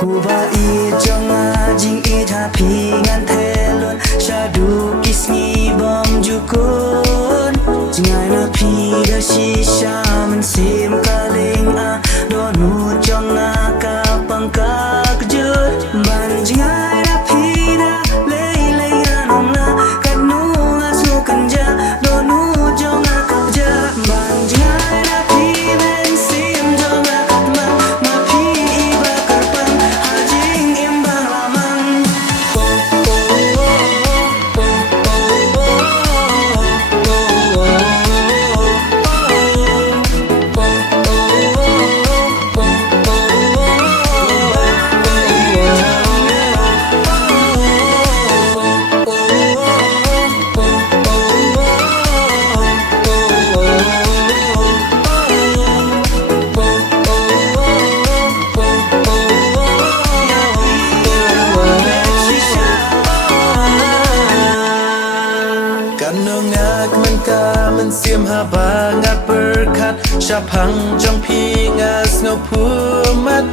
Ku ba I trong jing I tha phi ngan the luôn sha du kis ngi bom ju kun jingai na phi da shi sha man sim ka ling a do nu trong ka pang ka kjut ban jingai na phi da lei lei anong na kan nu nga su kan ja do nu trong ka ja ban jingai na phi men sim trong ka ma ma phi ba kar pang ha jing im bang la manมันเสียมหาบางาเปิดคัดชาพังจ้องพี่งาสเงาผู้มัด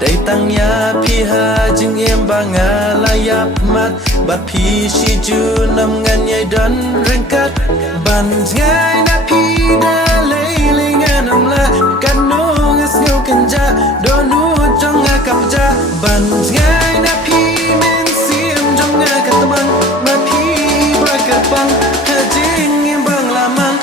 ได้ตั้งยาพี่หาจึงเอ็มบางาลายับมัดบัดพี่ชีจูนำงานใหญ่ดันเร่งกัดบันง่ายนะพี่ดาเลยงานนำละกันโนงาสเงากันจะโดนูจ้องงากับจะบันง่ายนะพี่เมนเสียมจ้องงากับตะมันมาพี่บรักกับบังหาจริงเอ็มบังละมัน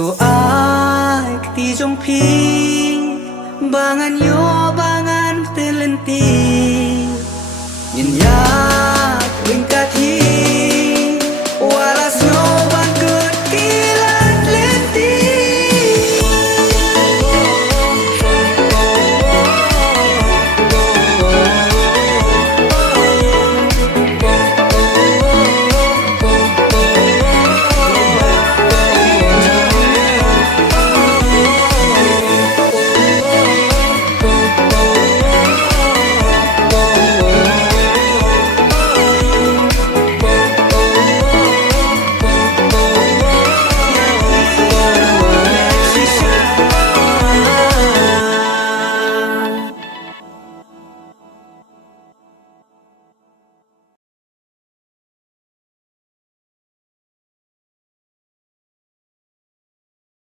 ตัวอายที่จงพีบางอันโยบางอันเตลันตียินยา